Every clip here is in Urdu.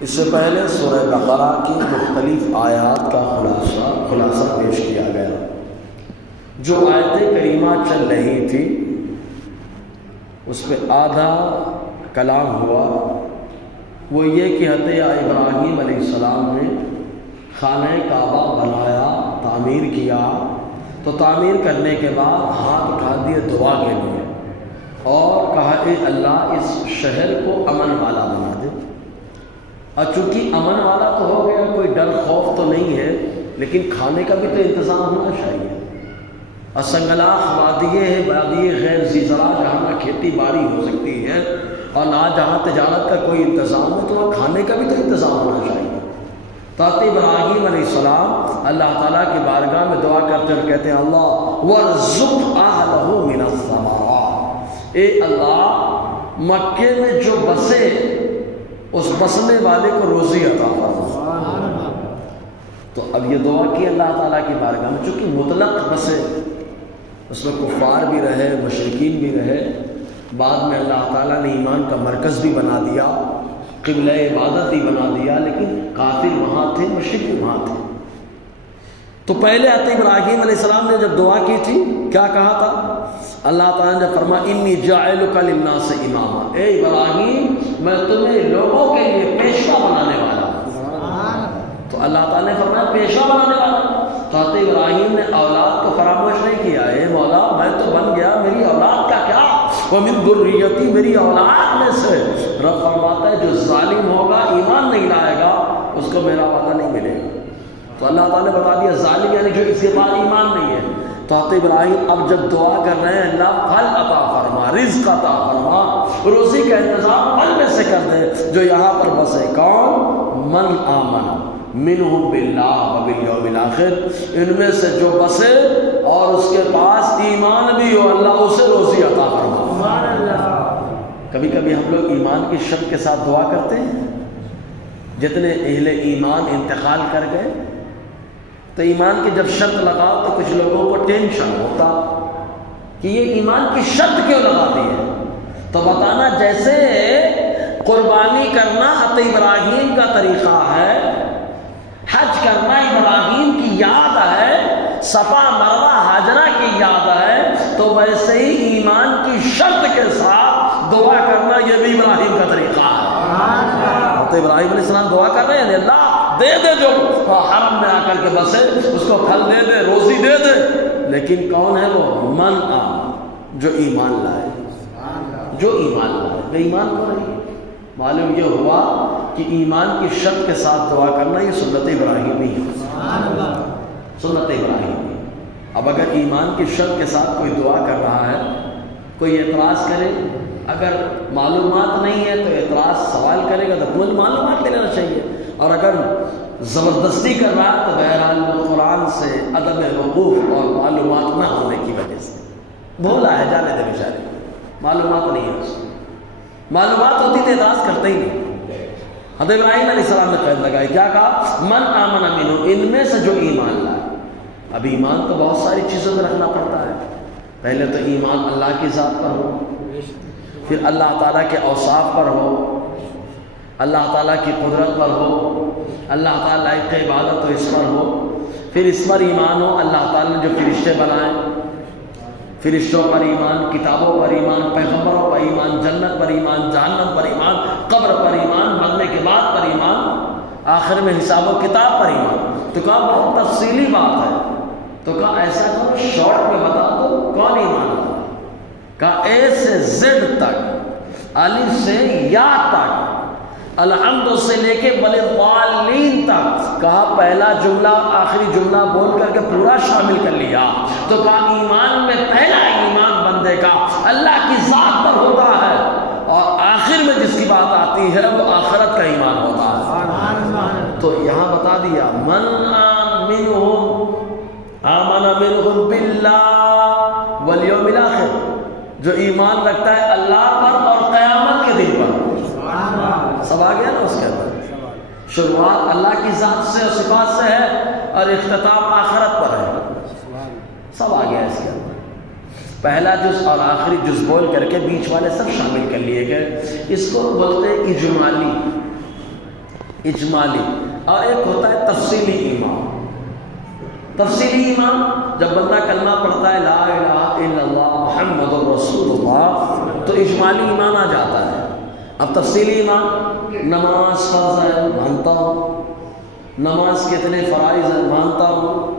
اس سے پہلے سورہ بقرہ کی مختلف آیات کا خلاصہ پیش کیا گیا۔ جو آیت کریمہ چل رہی تھی اس پہ آدھا کلام ہوا، وہ یہ کہ حضرت ابراہیم علیہ السلام نے خانہ کعبہ بنایا، تعمیر کیا، تو تعمیر کرنے کے بعد ہاتھ اٹھا دیے دعا کے لیے اور کہا اے اللہ اس شہر کو امن والا بنا دے۔ اور چونکہ امن والا تو ہو گیا، کوئی ڈر خوف تو نہیں ہے، لیکن کھانے کا بھی تو انتظام ہونا چاہیے۔ اور سنگلاخ وادی ہے، وادی غیر ذی زرع، جہاں نہ کھیتی باڑی ہو سکتی ہے اور نہ جہاں تجارت کا کوئی انتظام ہے، تو وہاں کھانے کا بھی تو انتظام ہونا چاہیے۔ تو ابراہیم علیہ السلام اللہ تعالیٰ کی بارگاہ میں دعا کرتے ہوئے کہتے ہیں اللہ وارزق اہلہ من الثمرات، اے اللہ مکے میں جو بسے اس بسنے والے کو روزی عطا فرما۔ تو اب یہ دعا کی اللہ تعالیٰ کی بارگاہ میں، چونکہ مطلق بسے، اس میں کفار بھی رہے، مشرکین بھی رہے، بعد میں اللہ تعالیٰ نے ایمان کا مرکز بھی بنا دیا، قبلہ عبادت بھی بنا دیا، لیکن کافر وہاں تھے، مشرک بھی وہاں تھے۔ تو پہلے حضرت ابراہیم علیہ السلام نے جب دعا کی تھی کیا کہا تھا؟ اللہ تعالیٰ نے جب فرمایا انی جاعلک للناس اماما، اے ابراہیم میں تمہیں لوگوں کے لیے پیشوا بنانے والا ہوں۔ تو اللہ تعالیٰ نے فرمایا پیشوا بنانے والا، تو حضرت ابراہیم نے اولاد کو فراموش نہیں کیا، اے مولا میں تو بن گیا، میری اولاد کا کیا؟ وَمِن ذُرِّيَّتِي، میری اولاد میں سے۔ رب فرماتا ہے جو ظالم ہوگا، ایمان نہیں لائے گا، اس کو میرا وعدہ نہیں ملے گا۔ تو اللہ تعالیٰ نے بتا دیا ظالم یعنی جو اس کے بعد ایمان نہیں ہے۔ تو حضرت ابراہیم اب جب دعا کر رہے ہیں اللہ پھل عطا فرما، رزق عطا فرما، روزی کا انتظام پھل میں سے کر دے جو یہاں پر بسے۔ کون؟ من آمن منہم باللہ وبالیوم الآخر، ان میں سے جو بسے اور اس کے پاس ایمان بھی ہو، اللہ اسے روزی عطا فرما۔ کبھی کبھی ہم لوگ ایمان کی شرط کے ساتھ دعا کرتے ہیں، جتنے اہل ایمان انتقال کر گئے تو ایمان کی جب شرط لگاؤ تو کچھ لوگوں کو ٹینشن ہوتا کہ یہ ایمان کی شرط کیوں لگا دی ہے۔ تو بتانا جیسے قربانی کرنا حضرت ابراہیم کا طریقہ ہے، حج کرنا ابراہیم کی یاد ہے، صفا مروہ ہاجرہ کی یاد ہے، تو ویسے ہی ایمان کی شرط کے ساتھ دعا کرنا یہ بھی ابراہیم کا طریقہ ہے۔ حضرت ابراہیم علیہ السلام دعا کر رہے ہیں اللہ دے دے جو حرم میں آ کر کے بسے، اس کو پھل دے دے، روزی دے دے، لیکن کون ہے وہ؟ من جو ایمان لائے، جو ایمان لائے، بے ایمان کو نہیں۔ معلوم یہ ہوا کہ ایمان کی شرط کے ساتھ دعا کرنا یہ سنت ابراہیمی ہے، سنت ابراہیمی۔ اب اگر ایمان کی شرط کے ساتھ کوئی دعا کر رہا ہے، کوئی اعتراض کرے، اگر معلومات نہیں ہے تو اعتراض سوال کرے گا تو مجھے معلومات لے لینا چاہیے، اور اگر زبردستی کر رہا ہے تو بہرحال قرآن سے عدم وقوف اور معلومات نہ ہونے کی وجہ سے بولا ہے، جانے دے بیچارے، معلومات نہیں ہے، معلومات ہوتی تو اعتراض کرتے ہی نہیں۔ حضرت ابراہیم علیہ السلام نے قید لگائی، کیا کہا؟ من آمن منہم، ان میں سے جو ایمان لائے۔ اب ایمان تو بہت ساری چیزوں میں رکھنا پڑتا ہے، پہلے تو ایمان اللہ کی ذات پر ہو، پھر اللہ تعالیٰ کے اوصاف پر ہو، اللہ تعالیٰ کی قدرت پر ہو، اللہ تعالیٰ کی عبادت و اس پر ہو، پھر اس پر ایمان ہو اللہ تعالیٰ نے جو فرشتے بنائے، فرشتوں پر ایمان، کتابوں پر ایمان، پیغمبروں پر ایمان، جنت پر ایمان، جہنم پر ایمان، قبر پر ایمان، مرنے کے بعد پر ایمان، آخر میں حساب و کتاب پر ایمان۔ تو کہا بہت تفصیلی بات ہے، تو کہا ایسا کرو شارٹ میں بتا دو کون ایمان ہے؟ کہا اے سے زد تک، الف سے یا تک، الحمد سے لے کے والضالین تک، کہا پہلا جملہ آخری جملہ بول کر کے پورا شامل کر لیا۔ تو کہا ایمان میں پہلا ایمان بندے کا اللہ کی ذات پر ہوتا ہے، اور آخر میں جس کی بات آتی ہے وہ آخرت کا ایمان ہوتا ہے۔ تو یہاں بتا دیا من آمن منہم باللہ والیوم الآخر، جو ایمان رکھتا ہے اللہ پر اور قیامت کے دن پر۔ سب آ گیا نا اس کے اندر، شروعات اللہ کی ذات سے اور صفات سے ہے اور اختتام آخرت پر ہے، سب آ گیا اس کے اندر۔ پہلا جز اور آخری جز بول کر کے بیچ والے سب شامل کر لیے گئے۔ اس کو بولتے اجمالی، اجمالی، اور ایک ہوتا ہے تفصیلی ایمان۔ تفصیلی ایمان جب بندہ کلمہ پڑھتا ہے لا الہ الا اللہ محمد رسول اللہ تو اجمالی ایمان آ جاتا ہے۔ اب تفصیلی ایمان، نماز فرض ہے مانتا ہوں، نماز کے اتنے فرائض ہیں مانتا ہوں،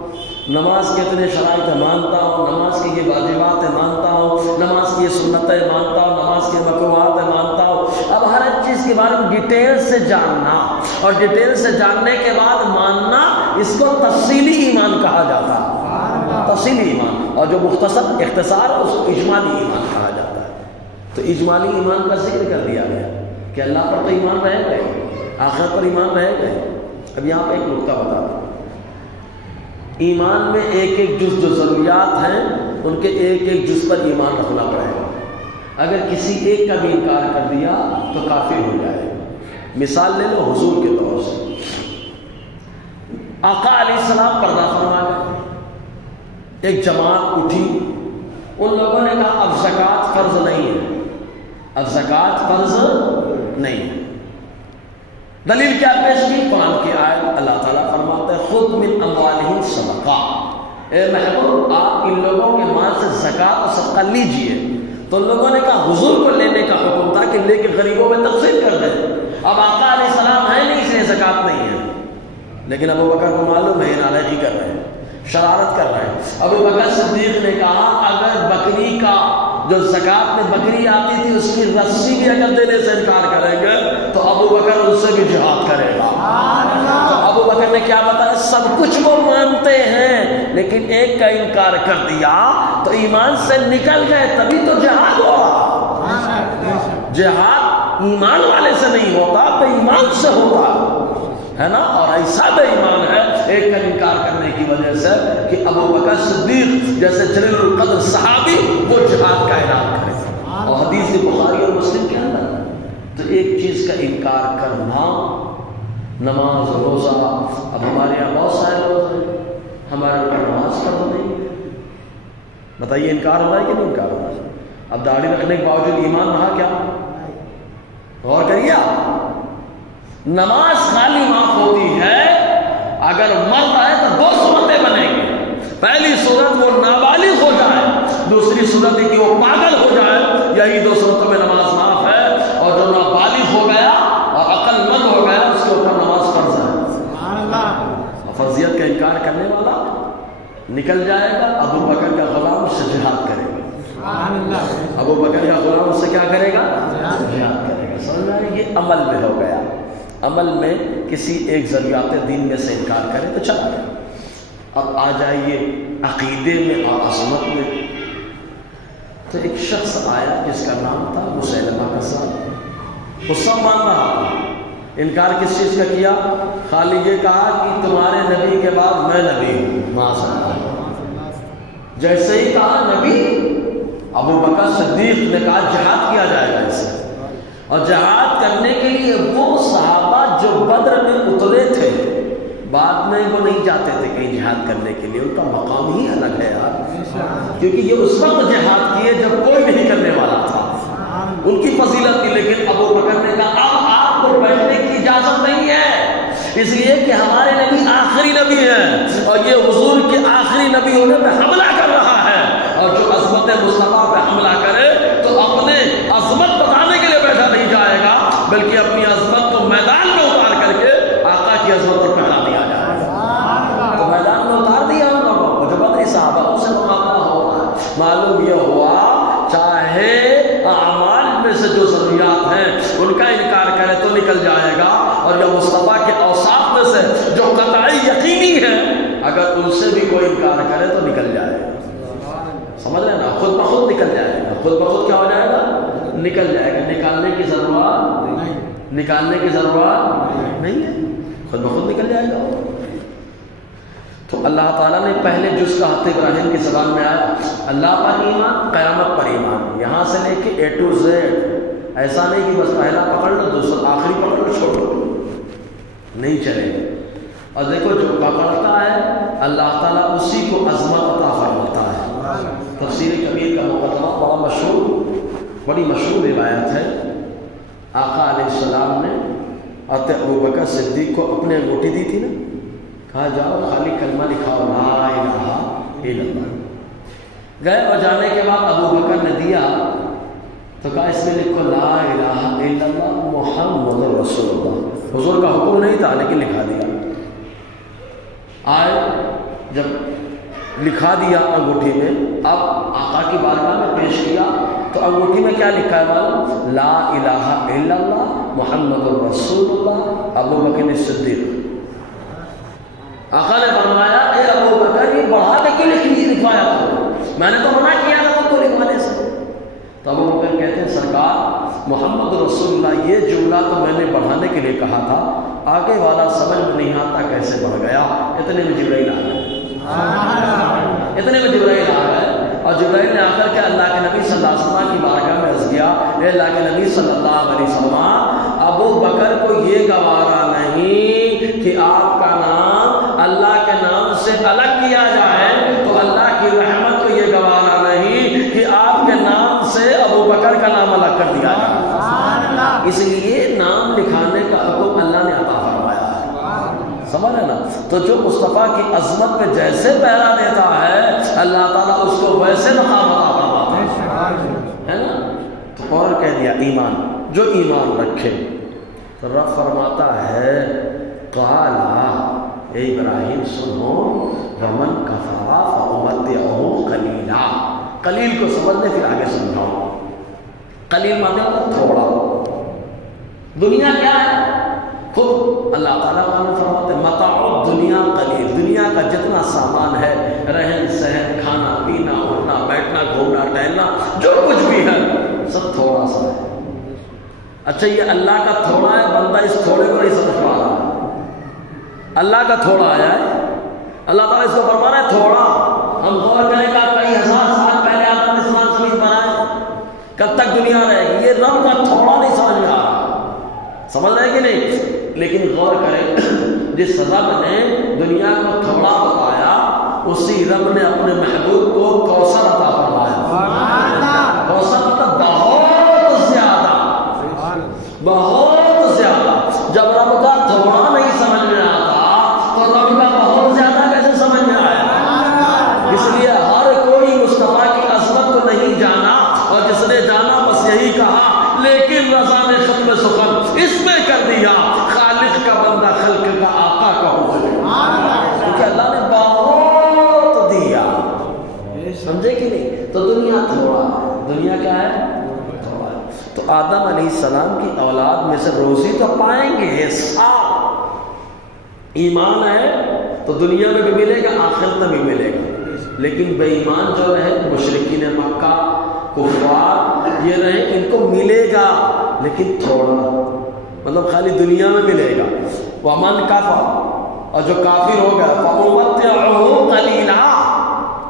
نماز کے اتنے شرائط ہیں مانتا ہوں، نماز کی یہ واجبات ہیں مانتا ہوں، نماز کی یہ سنتیں مانتا ہوں، نماز کے مکروہات ہیں مانتا ہوں۔ اب ہر ایک چیز کے بارے میں ڈیٹیل سے جاننا اور ڈیٹیل سے جاننے کے بعد ماننا، اس کو تفصیلی ایمان کہا جاتا ہے، تفصیلی ایمان۔ اور جو مختصر اختصار ہے اس کو اجمالی ایمان کہا جاتا ہے۔ تو اجمالی ایمان کا ذکر کر دیا گیا کہ اللہ پر تو ایمان رہے گئے، آخرت پر ایمان رہے گئے۔ اب یہاں پہ ایک نکتہ بتا دوں، ایمان میں ایک ایک جز جو ضروریات ہیں ان کے ایک ایک جز پر ایمان رکھنا پڑے گا۔ اگر کسی ایک کا بھی انکار کر دیا تو کافر ہو جائے گا۔ مثال لے لو حضور کے طور سے، آقا علیہ السلام پردہ فرما گئے، ایک جماعت اٹھی، ان لوگوں نے کہا اب زکوٰۃ فرض نہیں ہے، اب زکوٰۃ فرض نہیں ہے۔ دلیل کیا پیش کی؟ قرآن کی آیت، اللہ تعالیٰ فرماتا ہے خذ من اموالہم صدقہ، اے محبوب آپ ان لوگوں کے مال سے زکوٰۃ اور صدقہ لیجئے۔ تو ان لوگوں نے کہا حضور کو لینے کا حکم تھا کہ لے کے غریبوں میں تقسیم کر دیں، اب آقا علیہ السلام ہے نہیں اس لیے زکوٰۃ نہیں ہے۔ لیکن ابو بکر کو معلوم ہے نالائقی کر رہے ہیں، شرارت کر رہے ہیں۔ ابو بکر صدیق نے کہا اگر بکری کا جو زکوٰۃ میں بکری آتی تھی اس کی رسی بھی اگر دینے سے انکار کریں گے تو ابو بکر ان سے بھی جہاد کرے گا۔ تو ابو بکر نے کیا بتایا؟ سب کچھ وہ مانتے ہیں لیکن ایک کا انکار کر دیا تو ایمان سے نکل گئے، تبھی تو جہاد ہوا۔ جہاد ایمان والے سے نہیں ہوتا، بے ایمان سے ہوتا ہے نا۔ اور ایسا بے ایمان ہے ایک کا انکار کرنے کی وجہ سے کہ ابو بکر صدیق جیسے جلیل القدر صحابی وہ جہاد کا اعلان کرے۔ اور حدیث بخاری اور مسلم کے اندر تو ایک چیز کا انکار کرنا، نماز روزہ، اب ہمارے یہاں بہت سارے لوگ ہیں ہمارے اوپر نماز فرض نہیں ہے، بتائیے انکار ہو رہا ہے کہ نہیں انکار ہو رہا ہے؟ اب داڑھی رکھنے کے باوجود ایمان رہا کیا؟ غور کریے آپ، نماز خالی معاف ہوتی ہے اگر مرد آئے تو دو صورتیں بنیں گی۔ پہلی صورت وہ نابالغ ہو جائے، دوسری صورت کہ وہ پاگل ہو جائے، یہی دو صورتوں میں نماز معاف ہے۔ اور جو نابالغ ہو گیا اور عقل مند ہو گیا اس کے اوپر نماز فرض ہے۔ فرضیت کا انکار کرنے والا نکل جائے گا، ابو بکر کا غلام اس سے جہاد کرے گا۔ ابو بکر کا غلام اس سے کیا کرے گا؟ جہاد کرے گا۔ سمجھ رہے ہیں؟ یہ عمل میں ہو گیا، عمل میں کسی ایک ضروریات دین میں سے انکار کرے تو چلا گیا۔ اب آ جائیے عقیدے میں اور عظمت میں، تو ایک شخص آیا جس کا نام تھا مسیلمہ کذاب، وہ سب مان رہا تھا، انکار کس چیز کا کیا؟ خالی یہ کہا کہ تمہارے نبی کے بعد میں نبی ہوں، معاذ اللہ۔ جیسے ہی کہا نبی، ابو بکر صدیق نے کہا جہاد کیا جائے گا اس سے۔ اور جہاد کرنے کے لیے وہ صحابہ جو بدر میں اترے تھے، بعد میں وہ نہیں جاتے تھے کہیں جہاد کرنے کے لیے، ان کا مقام ہی الگ ہے یار، کیونکہ یہ اس وقت جہاد کیے جب کوئی نہیں کرنے والا تھا، ان کی فضیلت تھی۔ لیکن ابو بکر نے کہا اب آپ کو بیٹھنے کی اجازت نہیں ہے، اس لیے کہ ہمارے نبی آخری نبی ہیں اور یہ حضور کے آخری نبی ہونے پہ حملہ کر رہا ہے، اور جو عظمت مصطفیٰ پہ حملہ کرے تو اپنے عظمت بتانے کے لیے بیٹھا نہیں جائے گا، بلکہ اپنی عظمت کو میدان میں اتار کر کے آقا کی عظمت پر پہنا دیا جائے گا۔ تو میدان میں اتار دیا ان لوگوں کو، جو بدری صحابہ ان سے مقابلہ ہو رہا ہے۔ معلوم یہ ہوا چاہے اعمال میں سے جو ضروریات ہیں ان کا انکار کرے تو نکل جائے گا، اور یہ مصطفیٰ کے اوصاف میں سے جو قطعی یقینی ہے اگر ان سے بھی کوئی انکار کرے تو نکل جائے گا۔ سمجھ رہے ہیں نا؟ خود بخود نکل جائے گا، خود بخود کیا ہو جائے گا؟ نکل جائے گا، نکالنے کی ضرورت نہیں ہے، خود بخود نکل جائے گا۔ تو اللہ تعالیٰ نے پہلے جز کا حضرت ابراہیم کی زبان میں آیا، اللہ پر ایمان، قیامت پر ایمان، یہاں سے لے کے A to Z، ایسا نہیں کہ بس پہلا پکڑ لو دوسرا آخری پکڑ لو چھوڑ دو، نہیں چلے گا۔ اور دیکھو جو پکڑتا ہے اللہ تعالیٰ اسی کو عظمت عطا فرماتا ہے۔ تفسیر کبیر کا مقدمہ بڑی مشہور روایت ہے، آقا علیہ السلام نے ابو بکر صدیق کو اپنے انگوٹھی دی تھی نا، کہا جاؤ خالی کلمہ لکھاؤ لا الہ الا اللہ. گئے اور جانے کے بعد ابو بکر نے دیا تو کہا اس میں لکھو لا الہ الا اللہ محمد رسول اللہ. حضور کا حکم نہیں تھا لیکن لکھا دیا. آئے جب لکھا دیا انگوٹھی میں، اب آقا کی بارگاہ میں پیش کیا تو انگوٹھی میں کیا لکھا ہے معلوم؟ لا الہ الا اللہ محمد رسول اللہ ابو بکر صدیق. آقا نے فرمایا اے ابو بکر یہ بڑھا کے کیوں لکھوایا تھا؟ میں نے تو منع کیا تھا تم کو لکھوانے سے. تو ابو بکر کہتے ہیں سرکار محمد رسول اللہ یہ جملہ تو میں نے بڑھانے کے لیے کہا تھا، آگے والا سمجھ میں نہیں آتا کیسے بڑھ گیا. اتنے میں جبرائیل آ گئے، اتنے میں جبرائیل آ گئے اور جبرائیل نے آ کر کے اللہ کے نبی صلی اللہ علیہ وسلم کی بارگاہ میں عرض کیا اے اللہ کے نبی صلی اللہ علیہ وسلم ابو بکر کو یہ گوارا نہیں کہ آپ کا نام اللہ کے نام سے الگ کیا جائے، تو اللہ کی رحمت کو یہ گوارا نہیں کہ آپ کے نام سے ابو بکر کا نام الگ کر دیا جائے. اس لیے نام لکھانے کا حکم اللہ نے عطا فرمایا ہے. سمجھ ہے نا؟ تو جو مصطفیٰ کی عظمت میں جیسے پہرا دیتا ہے اللہ تعالیٰ اس کو ویسے مقام عطا فرماتا ہے نا. تو اور کہہ دیا ایمان، جو ایمان رکھے تو رب فرماتا ہے قالا اے ابراہیم سنو ومن کفر فامتعہ قلیلا. قلیل کو سمجھنے پھر آگے سمجھاؤں. قلیل مانے تھوڑا. دنیا کیا ہے؟ خود اللہ تعالیٰ نے فرماتے متاع دنیا قلیل. دنیا کا جتنا سامان ہے، رہن سہن، کھانا پینا، اٹھنا بیٹھنا، گھومنا ٹہلنا، جو کچھ بھی ہے سب تھوڑا سا ہے. اچھا یہ اللہ کا تھوڑا ہے، بندہ اس تھوڑے کو نہیں سمجھ پا رہا ہے. اللہ کا تھوڑا آیا ہے، اللہ تعالیٰ اس کو فرما رہا ہے تھوڑا. ہم غور کریں گا کئی ہزار سال پہلے آدم اسلام زمین پر آئے، کب تک دنیا رہے گی؟ یہ رب کا تھوڑا نہیں سمجھ میں آ رہا. سمجھ رہے کہ نہیں؟ لیکن غور کریں جس رب نے دنیا کو تھوڑا بتایا اسی رب نے اپنے محبوب کو کوثر عطا فرمایا. کوثر مطلب بہت زیادہ، بہت زیادہ. جب رب کا تھوڑا نہیں سمجھ میں آتا تو رب کا بہت زیادہ کیسے سمجھ میں آیا؟ اس لیے ہر کوئی مصطفیٰ کی عظمت کو نہیں جانا، اور جس نے جانا بس یہی کہا لیکن رضا نے ختم سخن اس میں کر دیا خالق کا بندہ خلق کا آقا کا حکم. کیونکہ اللہ نے بہت دیا. سمجھے کہ نہیں؟ تو دنیا تھوڑا، دنیا کیا ہے؟ تھوڑا. تو آدم علیہ السلام کی اولاد میں سے روزی تو پائیں گے صاف. ایمان ہے تو دنیا میں بھی ملے گا، آخرت میں بھی ملے گا. لیکن بے ایمان جو ہے مشرکین مکہ کفار یہ رہے ان کو ملے گا لیکن تھوڑا، مطلب خالی دنیا میں ملے گا. ومن کفر، اور جو کافر ہو گیا فامتعہ قلیلا،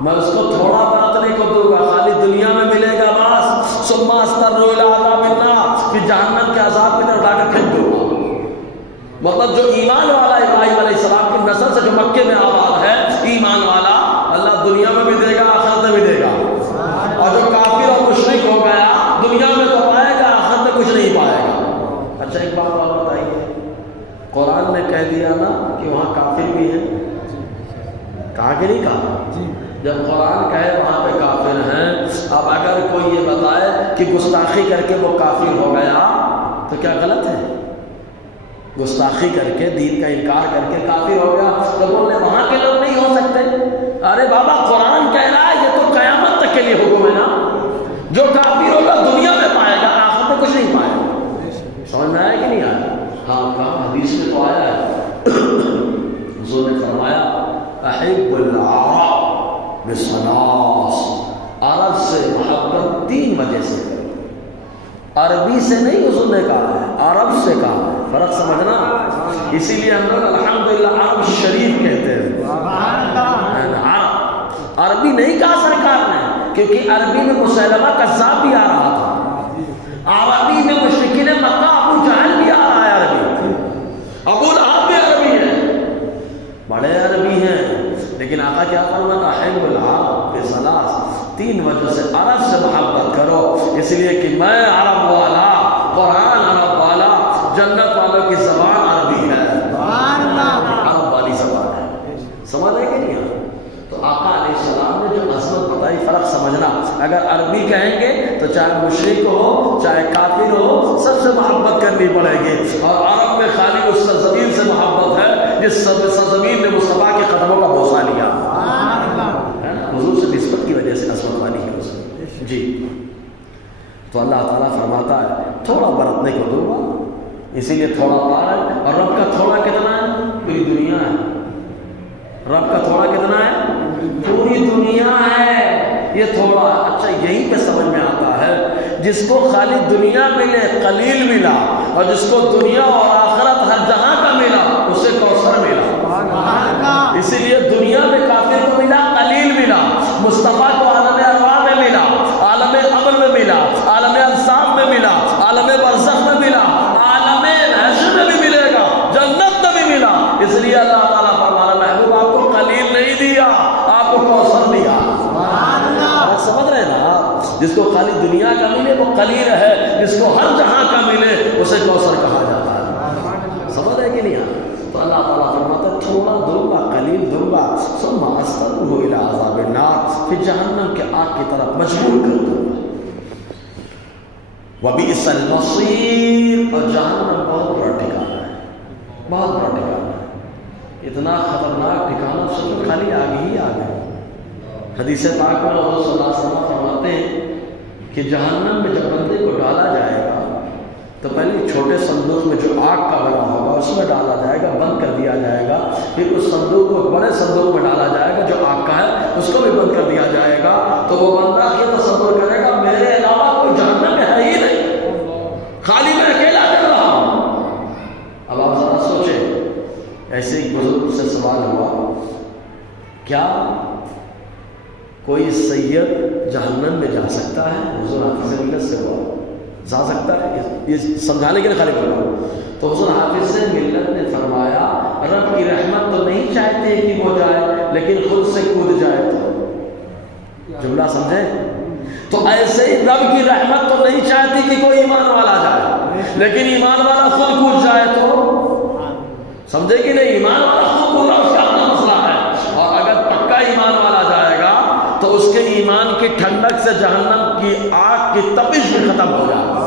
میں اس کو تھوڑا برتنے کو دوں گا، خالی دنیا میں ملے گا بس. ثم استر الی عذاب النار، پھر جہنم کے عذاب کی طرف لا کر پھینک دوں گا. مطلب جو ایمان والا ابراہیم علیہ السلام کی نسل سے جو مکے میں آباد ہے ایمان والا، اللہ دنیا میں بھی دے گا آخرت میں بھی دے گا. اور جو کافر اور مشرک ہو گیا دنیا میں تو پائے گا آخرت میں کچھ نہیں پائے گا. اچھا ایک بات اور بتائیے، قرآن نے کہہ دیا نا کہ وہاں کافر بھی ہیں، کہا کہ نہیں کہا؟ جب قرآن کہے وہاں پہ کافر ہیں، اب اگر کوئی یہ بتائے کہ گستاخی کر کے وہ کافر ہو گیا تو کیا غلط ہے؟ گستاخی کر کے دین کا انکار کر کے کافر ہو گیا تو بولنے وہاں کے لوگ نہیں ہو سکتے؟ ارے بابا قرآن کہہ رہا ہے یہ تو قیامت تک کے لیے حکم ہے نا. جو کافر ہوگا دنیا میں پائے گا آخرت میں کچھ نہیں پائے گا. سمجھ میں آیا کہ نہیں آیا؟ ہاں کہا حدیث میں تو آیا ہے. حضور نے فرمایا احب العرب بثلاث، عرب سے محبت 3 وجہ سے کرو. عربی سے نہیں حضور نے کہا ہے، عرب سے کہا ہے. فرق سمجھنا. اسی لیے ہم لوگ الحمدللہ عرب شریف کہتے ہیں. عربی نہیں کہا سرکار نے، کیونکہ عربی میں مسیلمہ کذاب بھی آ رہا تھا. عربی میں مشرکین مکہ ابو جہل بھی آ رہا ہے. عربی ابو لہب بھی عربی ہے، بڑے عربی ہیں. لیکن آقا کیا فرماتا احب العرب بثلاث، 3 وجہ سے عرب سے محبت کرو. اس لیے کہ میں عرب والا، قرآن عرب والا، جنت والوں کی زبان عربی ہے، عرب والی زبان ہے، سمجھ رہے کہ نہیں؟ تو آقا علیہ السلام نے جو عظمت بتائی، فرق سمجھنا، اگر عربی کہیں گے تو چاہے مشرک ہو چاہے کافر ہو سب سے محبت کرنی پڑے گی، اور عرب میں خالی اس سرزمین سے محبت ہے جس سرزمین نے مصطفیٰ کے قدموں کا بوسہ لیا، حضور سے نسبت کی وجہ سے عظمت والی ہے اس میں۔ جی تو اللہ تعالیٰ فرماتا ہے تھوڑا برتنے کو دوں گا، اسی لیے تھوڑا پار ہے، اور رب کا تھوڑا کتنا ہے؟ پوری دنیا ہے۔ رب کا تھوڑا کتنا ہے؟ پوری دنیا ہے، یہ تھوڑا۔ اچھا یہیں پہ سمجھ میں آتا ہے جس کو خالی دنیا ملے قلیل ملا، اور جس کو دنیا اور آخرت ہر جہاں کا ملا اسے کوثر ملا۔ اسی لیے دنیا میں کافر کو ملا قلیل ملا، مصطفیٰ کو عالم ارواح میں ملا، عالم عمل میں ملا، عالم اجسام میں ملا، عالم برزخ میں ملا، عالم حشر میں بھی ملے گا، جنت میں بھی ملا۔ اس لیے اللہ تعالیٰ فرمانا محبوب آپ کو قلیل نہیں دیا، آپ کو کوثر دیا۔ آپ سمجھ رہے ہیں نا؟ جس کو خالی دنیا کا ملے وہ قلیل ہے، جس کو ہر جہاں کا ملے اسے کوثر کہا جاتا ہے۔ سمجھ رہے کہ نہیں؟ تو اللہ تعالیٰ فرماتا ہے تھوڑا دوں گا، قلیل دوں گا، ثم استدعوہ الی عذاب النار، پھر جہنم کے آگ کی طرف مجبور کر دوں گا۔ وبئس المصیر، اور جہنم بہت بڑا ٹھکانہ ہے، بہت بڑا ٹھکانہ ہے، اتنا خطرناک ٹھکانہ، سب خالی آگ ہی آگ ہے۔ حدیث پاک میں رسول صلی اللہ علیہ وسلم فرماتے ہیں کہ جہنم میں جب بندے کو ڈالا جائے گا تو پہلے چھوٹے صندوق میں جو آگ کا بنا ہوگا اس میں ڈالا جائے گا، بند کر دیا جائے گا، پھر اس صندوق کو بڑے صندوق میں ڈالا جائے گا جو آگ کا ہے، اس کو بھی بند کر دیا جائے گا۔ تو وہ بندہ یہ تصور کرے گا میرے علاوہ کوئی جہنم میں ہے ہی نہیں، خالی میں اکیلا کر رہا ہوں۔ اب آپ ذرا سوچیں، ایسے ایک بزرگ سے سوال ہوا، کیا کوئی سید جہنم میں جا سکتا ہے؟ حضور حافظ ملت سے ہوا، جا سکتا ہے؟ یہ سمجھانے کے لیے خالی بول رہا ہوں۔ تو حضور حافظ سے ملت نے فرمایا رب کی رحمت تو نہیں چاہتے کہ وہ جائے، لیکن خود سے کود جائے تو، جملہ سمجھے؟ تو ایسے ہی رب کی رحمت تو نہیں چاہتی کہ کوئی ایمان والا جائے، لیکن ایمان والا خود کود جائے تو، سمجھے کہ نہیں؟ ایمان والا خود کود رہا اس کا اپنا مسئلہ ہے، اور اگر پکا ایمان والا جائے گا تو اس کے ایمان کی ٹھنڈک سے جہنم کی آگ کی تپش بھی ختم ہو جائے گا۔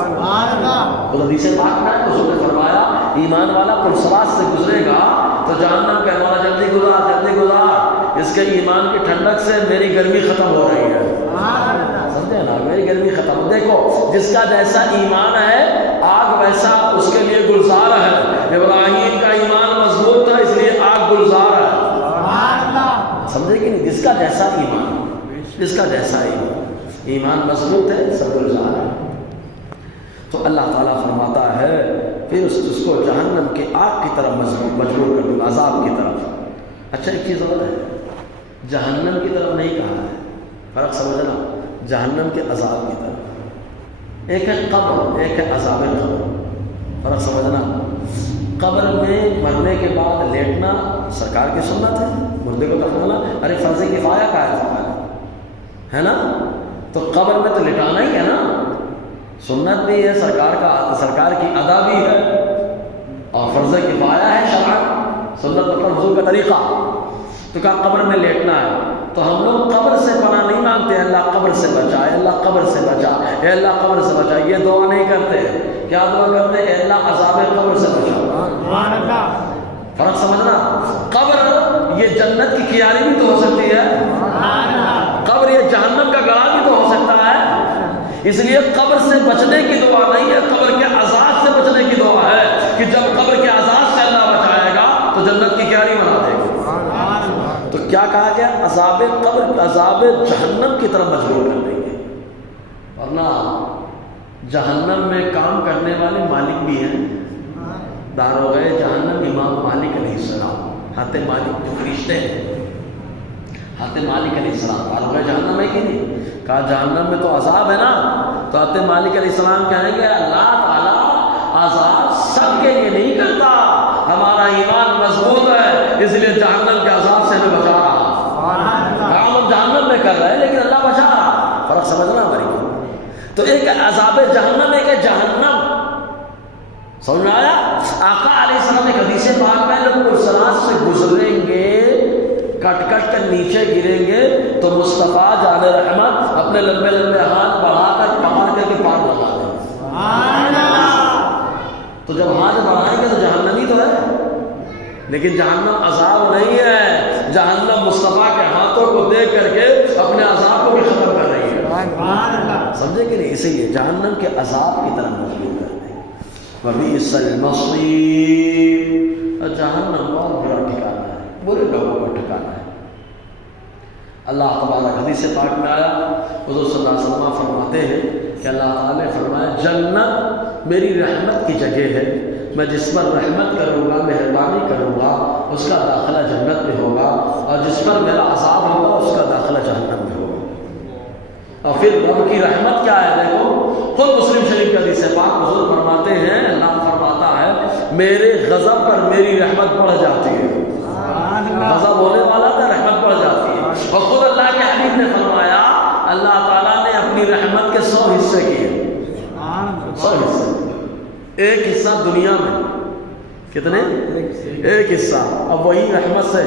حدیث پاک میں حضور نے فرمایا ایمان والا پرسرات سے گزرے گا تو جہنم کہنے والا جلدی گزار جلدی گزار، اس کے ایمان کی ٹھنڈک سے میری گرمی ختم ہو رہی ہے، سمجھے نا؟ میری گرمی ختم۔ دیکھو جس کا جیسا ایمان ہے آگ ویسا اس کے لیے گلزار ہے۔ ابراہیم کا ایمان مضبوط تھا اس لیے آگ گلزار ہے، سمجھے کہ نہیں؟ جس کا جیسا ایمان، جس کا جیسا ایمان مضبوط ہے سب گلزار ہے۔ تو اللہ تعالیٰ فرماتا ہے پھر اس کو جہنم کے آگ کی طرف مجبور کر دوں، عذاب کی طرف۔ اچھا ایک چیز اور ہے، جہنم کی طرف نہیں کہا ہے، فرق سمجھنا، جہنم کے عذاب کی طرف۔ ایک ہے قبر، ایک ہے عذاب قبر، فرق سمجھنا۔ قبر میں مرنے کے بعد لیٹنا سرکار کی سنت ہے، مردے کو دفنانا، ارے فرض کفایہ کا ہے نا؟ تو قبر میں تو لٹانا ہی ہے نا، سنت بھی ہے، سرکار کی ادا بھی ہے، اور فرض کفایہ ہے شرعاً، سنت مطلب حضور کا طریقہ۔ تو کہا قبر میں لیٹنا ہے، تو ہم لوگ قبر سے پناہ نہیں مانگتے اللہ قبر سے بچا، اے اللہ قبر سے بچا، اے اللہ قبر سے بچا، یہ دعا نہیں کرتے۔ کیا دعا کرتے؟ اے اللہ عذاب قبر سے بچا۔ فرق سمجھنا، قبر یہ جنت کی کیاری بھی تو ہو سکتی ہے، قبر یہ جہنم کا گڑھا بھی تو ہو سکتا ہے، اس لیے قبر سے بچنے کی دعا نہیں ہے، قبر کے عذاب سے بچنے کی دعا ہے کہ جب قبر کے عذاب سے اللہ بچائے گا تو جنت کی کیاری بنا دے گا۔ تو کیا کہا گیا؟ عذاب قبر، عذاب جہنم کی طرف مجبور کر دیں گے، ورنہ جہنم میں کام کرنے والے مالک بھی ہیں، داروغ جہنم امام مالک علیہ السلام، حاتم مالک جو فرشتے ہیں، حاتم مالک علیہ السلام داروغ جہنم ہے کہ نہیں؟ کہا جہنم میں تو عذاب ہے نا، تو حاتم مالک علیہ السلام کہیں گے اللہ تعالیٰ عذاب سب کے لیے نہیں کرتا، ہمارا ایمان مضبوط ہے اس لیے جہنم کے عذاب سے ہمیں بچا رہا، کام ہم جہنم میں کر رہے ہیں لیکن اللہ بچا رہا۔ فرق سمجھنا ہماری بات۔ تو ایک عذاب جہنم، ایک ہے جہنم، سمجھ میں آیا؟ آقا علیہ السلام ایک حدیث پاک میں لوگ پرسرات سے گزریں گے، کٹ کٹ کر نیچے گریں گے تو مصطفیٰ جان رحمت اپنے لمبے لمبے ہاتھ بڑھا کر پکڑ کر کے پار لگا دیں گے۔ تو جب ہاتھ بڑھائیں گے تو جہنم ہی تو ہے، لیکن جہنم عذاب نہیں ہے، جہنم مصطفیٰ کے ہاتھوں کو دیکھ کر کے اپنے عذاب کو بھی ختم کر رہی ہے، سمجھے کہ نہیں؟ اسی لیے جہنم کے عذاب کی طرف مجبور کر دیں۔ وَبِئْسَ الْمَصِيرُ، جہنم بہت برا ٹھکانہ ہے، برے لوگوں کا ٹھکانہ ہے۔ اللہ تبارک حدیث پاک میں آیا، حضور صلی اللہ علیہ وسلم فرماتے ہیں کہ اللہ تعالیٰ نے فرمایا جنت میری رحمت کی جگہ ہے، میں جس پر رحمت کروں گا، مہربانی کروں گا، اس کا داخلہ جنت میں ہوگا، اور جس پر میرا عذاب ہوگا اس کا داخلہ جہنم میں ہوگا۔ اور پھر رب کی رحمت کیا ہے؟ دیکھو خود مسلم شریف کی حدیث پاک حضور فرماتے ہیں، اللہ فرماتا ہے میرے غضب پر میری رحمت بڑھ جاتی ہے، غضب ہونے والا تھا رحمت بڑھ جاتی ہے۔ اور خود اللہ کے حبیب نے فرمایا اللہ تعالیٰ نے اپنی رحمت کے 100 حصے کیے، 100 حصے، ایک حصہ دنیا میں، کتنے؟ ایک حصہ۔ اب وہی رحمت سے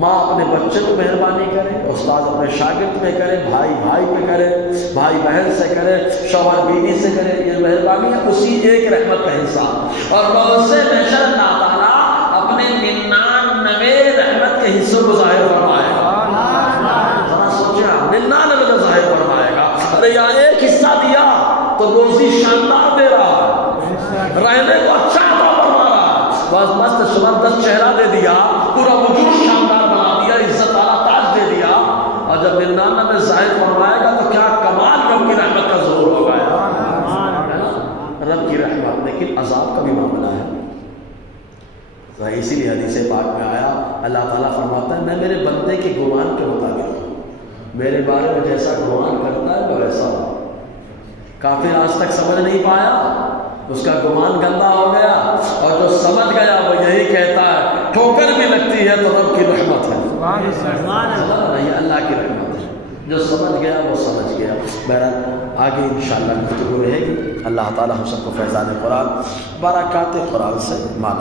ماں اپنے بچے کو مہربانی کرے، استاد اپنے شاگرد پہ کرے، بھائی بھائی پہ کرے، بھائی بہن سے کرے، شوہر بیوی سے کرے، یہ مہربانی ہے اسی ایک رحمت کا حصہ۔ اور بہت سے بشر اللہ تعالیٰ اپنے 99 رحمت کے حصوں کو ظاہر فرمائے گا، ذرا سوچیں آپ، 99 ظاہر فرمائے گا۔ ارے یہاں ایک حصہ دیا تو روزی شاندار دے رہا ہے، رہنے کو اچھا عطا فرما رہا ہے، بس مست زبردست چہرہ دے دیا، پورا وجود شاندار بنا دیا، عزت والا تاج دے دیا، اور جب 99 ظاہر فرمائے گا تو کیا کمال رب کی رحمت کا ظہور ہوگا، رب کی رحمت۔ لیکن عذاب کا بھی معاملہ ہے، اسی لیے حدیث پاک میں آیا اللہ تعالیٰ فرماتا ہے میں میرے بندے کے گمان کے مطابق ہوں، میرے بارے میں جیسا گمان کرتا ہے وہ ویسا ہو۔ کافر آج تک سمجھ نہیں پایا، اس کا گمان گندا ہو گیا، اور جو سمجھ گیا وہ یہی کہتا ہے ٹھوکر بھی لگتی ہے تو رب کی رحمت ہے، یہ اللہ کی رحمت ہے، جو سمجھ گیا وہ سمجھ گیا۔ بہرحال آگے انشاءاللہ گفتگو رہے گی۔ اللہ تعالیٰ ہم سب کو فیضان قرآن، برکات قرآن سے مالا